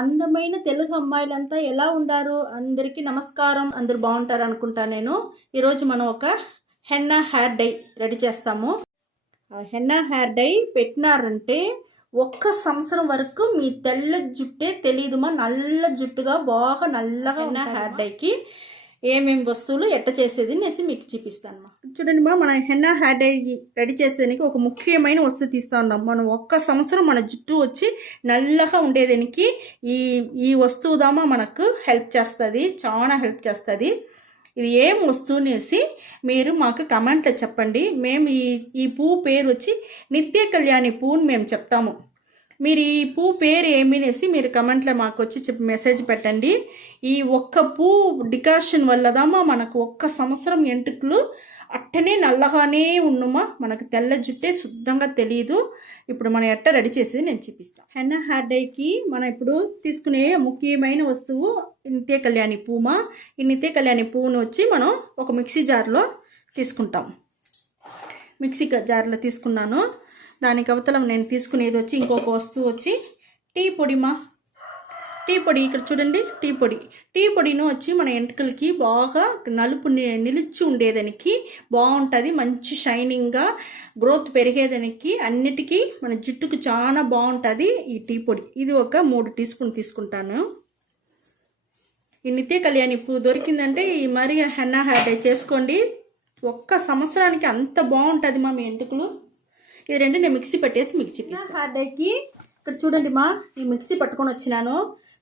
అందమైన తెలుగు అమ్మాయిలంతా ఎలా ఉండారు? అందరికీ నమస్కారం. అందరూ బాగుంటారు అనుకుంటా నేను. ఈరోజు మనం ఒక హెన్నా హెయిర్ డై రెడీ చేస్తాము. హెన్నా హెయిర్ డై పెట్టినారంటే ఒక్క సంవత్సరం వరకు మీ తెల్ల జుట్టే తెలియదుమా, నల్ల జుట్టుగా బాగా నల్లగా ఉన్న హెయిర్ డైకి ఏమేమి వస్తువులు ఎట్ట చేసేది అనేసి మీకు చూపిస్తాను. చూడండి మనం హెన్నా హెయిర్ డై రెడీ చేసేదానికి ఒక ముఖ్యమైన వస్తువు తీస్తూ ఉన్నాం. మనం ఒక్క సంవత్సరం మన జుట్టు వచ్చి నల్లగా ఉండేదానికి ఈ వస్తువుదామా మనకు హెల్ప్ చేస్తుంది, చాలా హెల్ప్ చేస్తుంది. ఇది ఏం వస్తువునేసి మీరు మాకు కమెంట్లో చెప్పండి. మేము ఈ పువ్వు పేరు వచ్చి నిత్య కళ్యాణి పువ్వుని మేము చెప్తాము. మీరు ఈ పువ్వు పేరు ఏమినేసి మీరు కమెంట్లో మాకు వచ్చి మెసేజ్ పెట్టండి. ఈ ఒక్క పువ్వు డికాషన్ వల్లదామా మనకు ఒక్క సంవత్సరం ఎంటుకలు అట్టనే నల్లగానే ఉన్నమా, మనకు తెల్ల జుట్టే శుద్ధంగా తెలియదు. ఇప్పుడు మనం ఎట్ట రెడీ చేసేది నేను చూపిస్తాను. హెన్నా హెయిర్ డైకి మనం ఇప్పుడు తీసుకునే ముఖ్యమైన వస్తువు నిత్య కళ్యాణి పువ్వుమా. ఈ నిత్య కళ్యాణి పువ్వును వచ్చి మనం ఒక మిక్సీ జార్లో తీసుకుంటాం. మిక్సీ జార్లో తీసుకున్నాను. దానికి అవతల నేను తీసుకునేది వచ్చి ఇంకొక వస్తువు వచ్చి టీ పొడిమా. టీ పొడి ఇక్కడ చూడండి, టీ పొడిను వచ్చి మన ఎంటుకలకి బాగా నలుపు నిలిచి ఉండేదానికి బాగుంటుంది. మంచి షైనింగ్గా గ్రోత్ పెరిగేదానికి అన్నిటికీ మన జుట్టుకు చాలా బాగుంటుంది ఈ టీ పొడి. ఇది ఒక 3 టీ స్పూన్ తీసుకుంటాను. ఈ నిత్య కళ్యాణి పువ్వు దొరికిందంటే ఈ మరి హెన్నా హెయిర్ డై చేసుకోండి. ఒక్క సంవత్సరానికి అంత బాగుంటుంది మా మీ ఎంటుకలు. ఇది రెండు నేను మిక్సీ పట్టేసి మీకు చూపిస్తాను. హెయిర్ డైకి ఇక్కడ చూడండి ఈ మిక్సీ పట్టుకొని వచ్చినాను.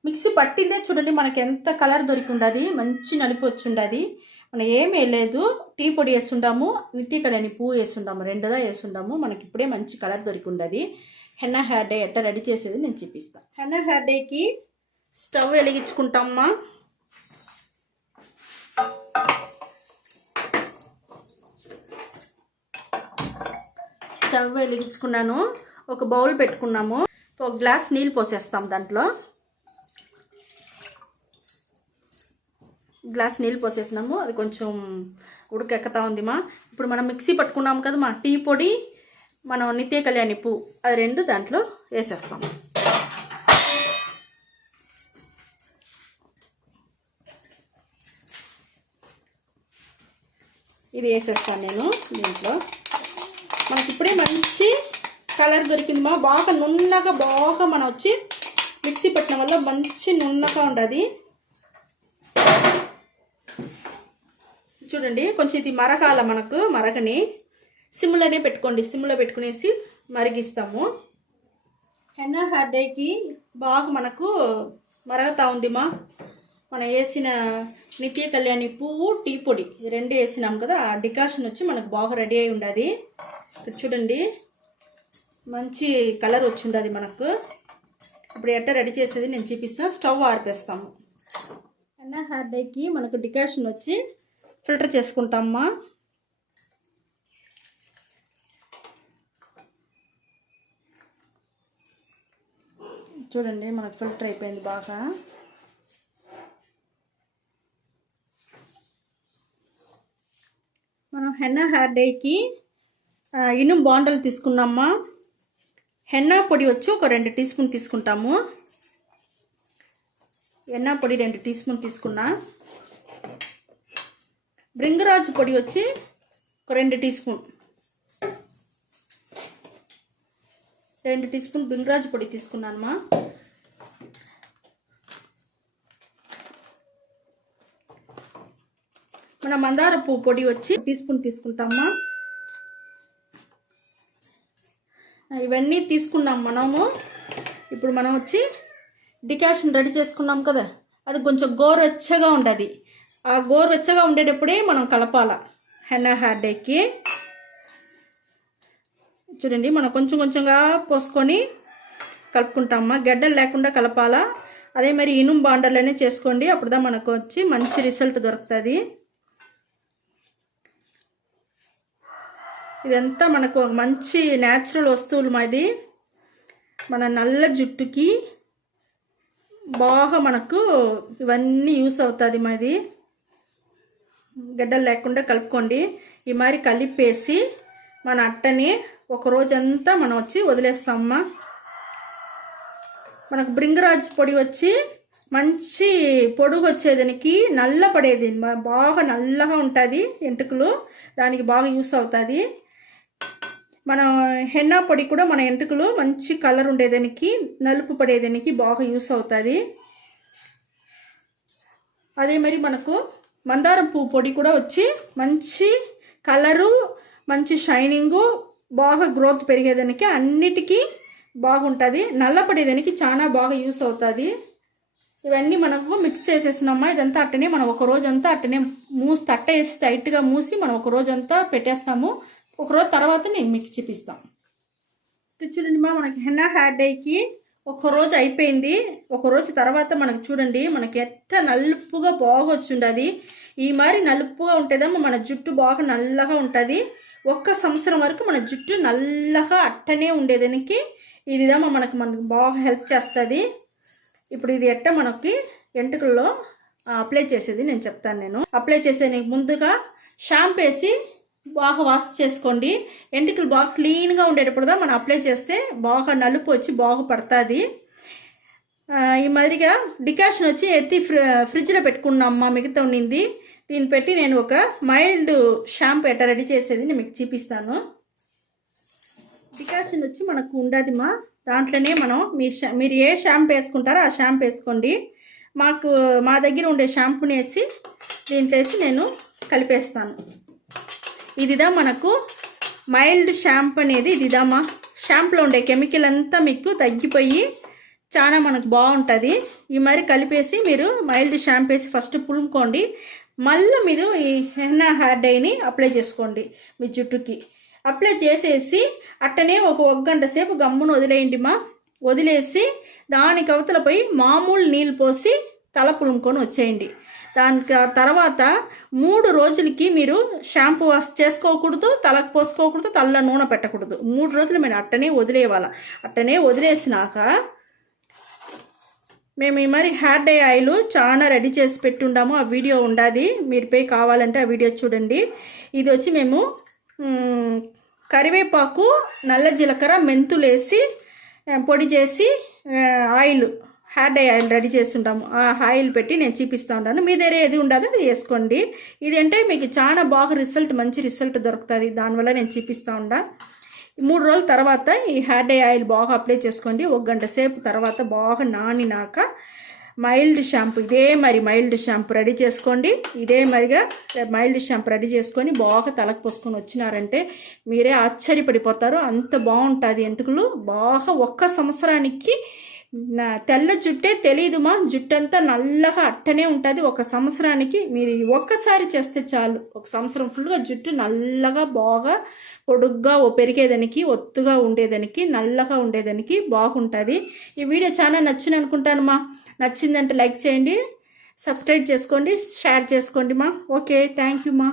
మిక్సీ పట్టిందే చూడండి మనకి ఎంత కలర్ దొరికి ఉండదు, మంచి నలుపు వచ్చి ఉండదు. మనం ఏమీ లేదు, టీ పొడి వేసుండాము, నిత్య కళ్యాణి పువ్వు వేసుండాము, రెండుగా వేసుండాము. మనకి ఇప్పుడే మంచి కలర్ దొరికి ఉండదు. హెన్నా హెయిర్ డై ఎట్లా రెడీ చేసేది నేను చూపిస్తాను. హెన్నా హెయిర్ డైకి స్టవ్ వెలిగించుకుంటామా. స్టవ్ వెలిగించుకున్నాను. ఒక బౌల్ పెట్టుకున్నాము. ఒక గ్లాస్ నీళ్ళు పోసేస్తాం. దాంట్లో గ్లాస్ నీళ్ళు పోసేసినాము. అది కొంచెం ఉడకెక్కుతా ఉందిమా. ఇప్పుడు మనం మిక్సీ పట్టుకున్నాము కదా టీ పొడి, మనం నిత్య కళ్యాణి పువ్వు, అది రెండు దాంట్లో వేసేస్తాం. ఇది వేసేస్తాను నేను దీంట్లో. మనకి ఇప్పుడే మంచి కలర్ దొరికింది బాగా నున్నగా బాగా మనం వచ్చి మిక్సీ పెట్టిన వల్ల మంచి నున్నగా ఉండదు. చూడండి కొంచెం ఇది మరగాల, మనకు మరగని సిమ్లోనే పెట్టుకోండి. సిమ్లో పెట్టుకునేసి మరిగిస్తాము. హెన్నా హెయిర్ డైకి బాగా మనకు మరగతా ఉందిమా. మనం వేసిన నిత్య కళ్యాణి పువ్వు, టీ పొడి రెండు వేసినాం కదా, ఆ డికాషన్ వచ్చి మనకు బాగా రెడీ అయి ఉండదు. ఇక్కడ చూడండి మంచి కలర్ వచ్చి ఉండదు మనకు. ఇప్పుడు ఎట్ట రెడీ చేసేది నేను చూపిస్తాను. స్టవ్ ఆర్పేస్తాము. హెన్నా హెయిర్ డైకి మనకు డికాషన్ వచ్చి ఫిల్టర్ చేసుకుంటామా. చూడండి మనకు ఫిల్టర్ అయిపోయింది బాగా. మనం హెన్నా హెయిర్ డైకి ఇనుము బాండలు తీసుకున్నామా. హెన్నా పొడి వచ్చి ఒక 2 టీ స్పూన్ తీసుకుంటాము. హెన్నా పొడి 2 టీ స్పూన్ తీసుకున్నా. భృంగరాజు పొడి వచ్చి ఒక 2 టీ స్పూన్, 2 టీ స్పూన్ భృంగరాజు పొడి తీసుకున్నానమ్మా. మన మందార పువ్వు పొడి వచ్చి 1 టీ స్పూన్ తీసుకుంటామా. ఇవన్నీ తీసుకున్నాం మనము. ఇప్పుడు మనం వచ్చి డికాషన్ రెడీ చేసుకున్నాం కదా, అది కొంచెం గోరువెచ్చగా ఉంటుంది. ఆ గోరువెచ్చగా ఉండేటప్పుడే మనం కలపాల హెన్నా హెయిర్ డైకి. చూడండి మనం కొంచెం కొంచెంగా పోసుకొని కలుపుకుంటామా. గడ్డలు లేకుండా కలపాలా. అదే మరి ఇనుము బాండర్లోనే చేసుకోండి, అప్పుడుదా మనకు వచ్చి మంచి రిజల్ట్ దొరుకుతుంది. ఇదంతా మనకు మంచి న్యాచురల్ వస్తువులు మాది. మన నల్ల జుట్టుకి బాగా మనకు ఇవన్నీ యూస్ అవుతుంది మాది. గడ్డలు లేకుండా కలుపుకోండి. ఈ మరి కలిపేసి మన అట్టని ఒక రోజంతా మనం వచ్చి వదిలేస్తామమ్మా. మనకు భృంగరాజ్ పొడి వచ్చి మంచి పొడుగు వచ్చేదానికి నల్ల పడేది, బాగా నల్లగా ఉంటుంది ఎంటుకలు, దానికి బాగా యూస్ అవుతుంది. మన హెన్నా పొడి కూడా మన ఎంటుకలు మంచి కలర్ ఉండేదానికి, నలుపు పడేదానికి బాగా యూస్ అవుతుంది. అదే మరి మనకు మందారం పువ్వు పొడి కూడా వచ్చి మంచి కలరు, మంచి షైనింగు, బాగా గ్రోత్ పెరిగేదానికి అన్నిటికీ బాగుంటుంది. నల్లపడేదానికి చాలా బాగా యూస్ అవుతుంది. ఇవన్నీ మనకు మిక్స్ చేసేసినమ్మా. ఇదంతా అట్టనే మనం ఒక రోజంతా అట్టనే మూసి తట్ట వేసి టైట్గా మూసి మనం ఒక రోజంతా పెట్టేస్తాము. ఒకరోజు తర్వాత నేను మీకు చూపిస్తాను. చూడండి మా, మనకి హెన్నా హెయిర్ డేకి ఒక్కరోజు అయిపోయింది. ఒకరోజు తర్వాత మనకు చూడండి మనకి ఎంత నలుపుగా బాగా వచ్చిండది. ఈ మరి నలుపుగా ఉంటుందమ్మా, మన జుట్టు బాగా నల్లగా ఉంటుంది. 1 సంవత్సరం వరకు మన జుట్టు నల్లగా అట్టనే ఉండేదానికి ఇదిదమ్మా మనకు బాగా హెల్ప్ చేస్తుంది. ఇప్పుడు ఇది ఎట్ట మనకి ఎంటుకల్లో అప్లై చేసేది నేను చెప్తాను. నేను అప్లై చేసేది ముందుగా షాంపూ వేసి బాగా వాష్ చేసుకోండి. ఎంటుకలు బాగా క్లీన్గా ఉండేటప్పుడుదా మనం అప్లై చేస్తే బాగా నలుపు వచ్చి బాగా పడుతుంది. ఈ మాదిరిగా డికాషన్ వచ్చి ఎత్తి ఫ్రిడ్జ్లో పెట్టుకున్నామ్మా, మిగతా ఉండింది. దీన్ని పెట్టి నేను ఒక మైల్డ్ షాంపూ ఎట్ట రెడీ చేసేది నేను మీకు చూపిస్తాను. డికాషన్ వచ్చి మనకు ఉండదుమా, దాంట్లోనే మనం మీరు ఏ షాంపూ వేసుకుంటారో ఆ షాంపూ వేసుకోండి. మా దగ్గర ఉండే షాంపూని వేసి దీంట్లో వేసి నేను కలిపేస్తాను. ఇదిదా మనకు మైల్డ్ షాంపూ అనేది. ఇదిదామా షాంపూలో ఉండే కెమికల్ అంతా మీకు తగ్గిపోయి చాలా మనకు బాగుంటుంది. ఈ మరి కలిపేసి మీరు మైల్డ్ షాంపూ వేసి ఫస్ట్ పులుముకోండి. మళ్ళీ మీరు ఈ హెన్నా హెయిర్ డైని అప్లై చేసుకోండి మీ జుట్టుకి. అప్లై చేసేసి అట్టనే ఒక గంట సేపు గమ్మున వదిలేయండి మా. వదిలేసి దానికి అవతల పోయి మామూలు నీళ్ళు పోసి తల పులుముకొని వచ్చేయండి. దానికి తర్వాత 3 రోజులకి మీరు షాంపూ వాష్ చేసుకోకూడదు, తలకు పోసుకోకూడదు, తలలో నూనె పెట్టకూడదు. 3 రోజులు మీరు అట్టనే వదిలేయాలి. అట్టనే వదిలేసినాక మేము ఈ మరి హెయిర్ డై ఆయిల్ చాలా రెడీ చేసి పెట్టుండాము. ఆ వీడియో ఉండాది, మీరు పోయి కావాలంటే ఆ వీడియో చూడండి. ఇది వచ్చి మేము కరివేపాకు, నల్ల జీలకర్ర, మెంతులు వేసి పొడి చేసి oil, hair dye oil ready చేసి ఉంటాము. ఆ ఆయిల్ పెట్టి నేను చూపిస్తూ ఉంటాను. మీ దగ్గర ఏది ఉండదో అది వేసుకోండి. ఇదంటే మీకు చాలా బాగా మంచి రిజల్ట్ దొరుకుతుంది. దానివల్ల నేను చూపిస్తూ ఉంటా. 3 రోజుల తర్వాత ఈ హెయిర్ డై ఆయిల్ బాగా అప్లై చేసుకోండి. 1 గంట సేపు తర్వాత బాగా నానినాక మైల్డ్ షాంపూ, ఇదే మరి మైల్డ్ షాంపూ రెడీ చేసుకోండి. ఇదే మరిగా మైల్డ్ షాంపూ రెడీ చేసుకొని బాగా తలకు పోసుకొని వచ్చినారంటే మీరే ఆశ్చర్యపడిపోతారు. అంత బాగుంటుంది. ఎంటుకలు బాగా 1 సంవత్సరానికి తెల్ల జుట్టే తెలియదుమా, జుట్టు అంతా నల్లగా అట్టనే ఉంటుంది. 1 సంవత్సరానికి మీరు ఒక్కసారి చేస్తే చాలు. 1 సంవత్సరం ఫుల్గా జుట్టు నల్లగా బాగా పొడుగ్గా పెరిగేదానికి, ఒత్తుగా ఉండేదానికి, నల్లగా ఉండేదానికి బాగుంటుంది. ఈ వీడియో చాలా నచ్చింది అనుకుంటాను మా. నచ్చిందంటే లైక్ చేయండి, సబ్స్క్రైబ్ చేసుకోండి, షేర్ చేసుకోండి మా. ఓకే, థ్యాంక్ యూ మా.